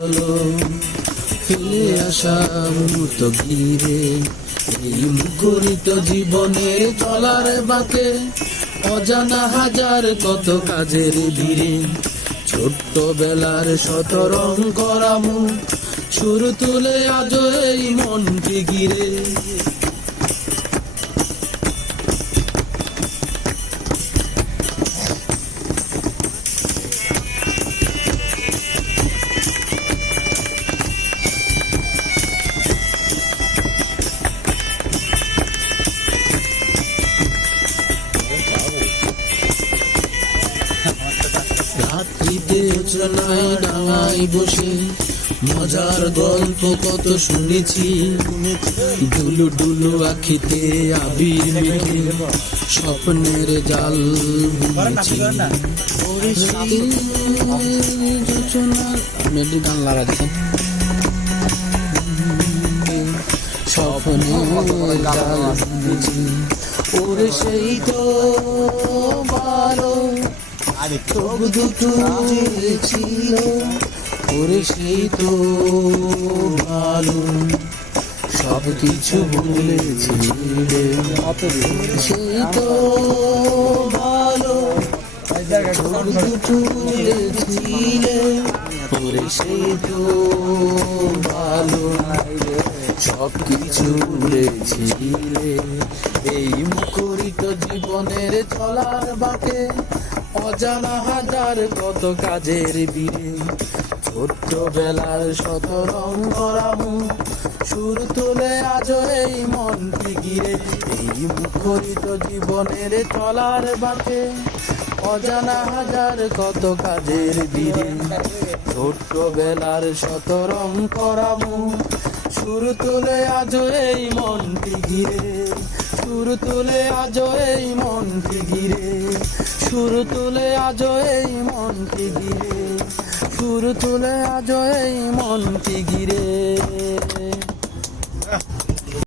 ফেলে আসা মুহূর্ত ঘিরে এই মুখরিত জীবনে চলার বাকে অজানা হাজার কত কাজের ভিড়ে ছোট্ট বেলার শত রং করা মুখ সুর তুলে আজ এই মনকে ঘিরে। চলাই ডাঙায় বসে মজার গল্প কত শুনেছি। ডুলু ডুলু আখিতে আবির মেখে স্বপ্নের জাল বুনেছি। আপনি একটু গান লাগা দিচ্ছেন স্বপ্নের জাল বুনেছি। ওরে সেই তো ভালো চোখ দুটো ছিল, ওরে সেই তো ভালো। সব কিছু ভুলেছিলে সেই তো ভালো। চোখ দুটো ছিলে সেই তো ভালো। সব কিছু ভুলেছিলে, এই মুখরিত জীবনের চলার বাকে অজানা হাজার কত কাজের বীরে ছোট্ট বেলার শত রং করা সুর তুলে আজ এই মনটি ঘিরে। এই মুখরিত জীবনের চলার বাকে। অজানা হাজার কত কাজের বীরে ছোট্ট বেলার শত রং করা সুর তুলে আজ এই মনটি ঘিরে। সুর তুলে আজ এই মনটি ঘিরে। সুর তুলে আজ এই মনটি ঘিরে সুর তুলে আজ এই মনটি ঘিরে।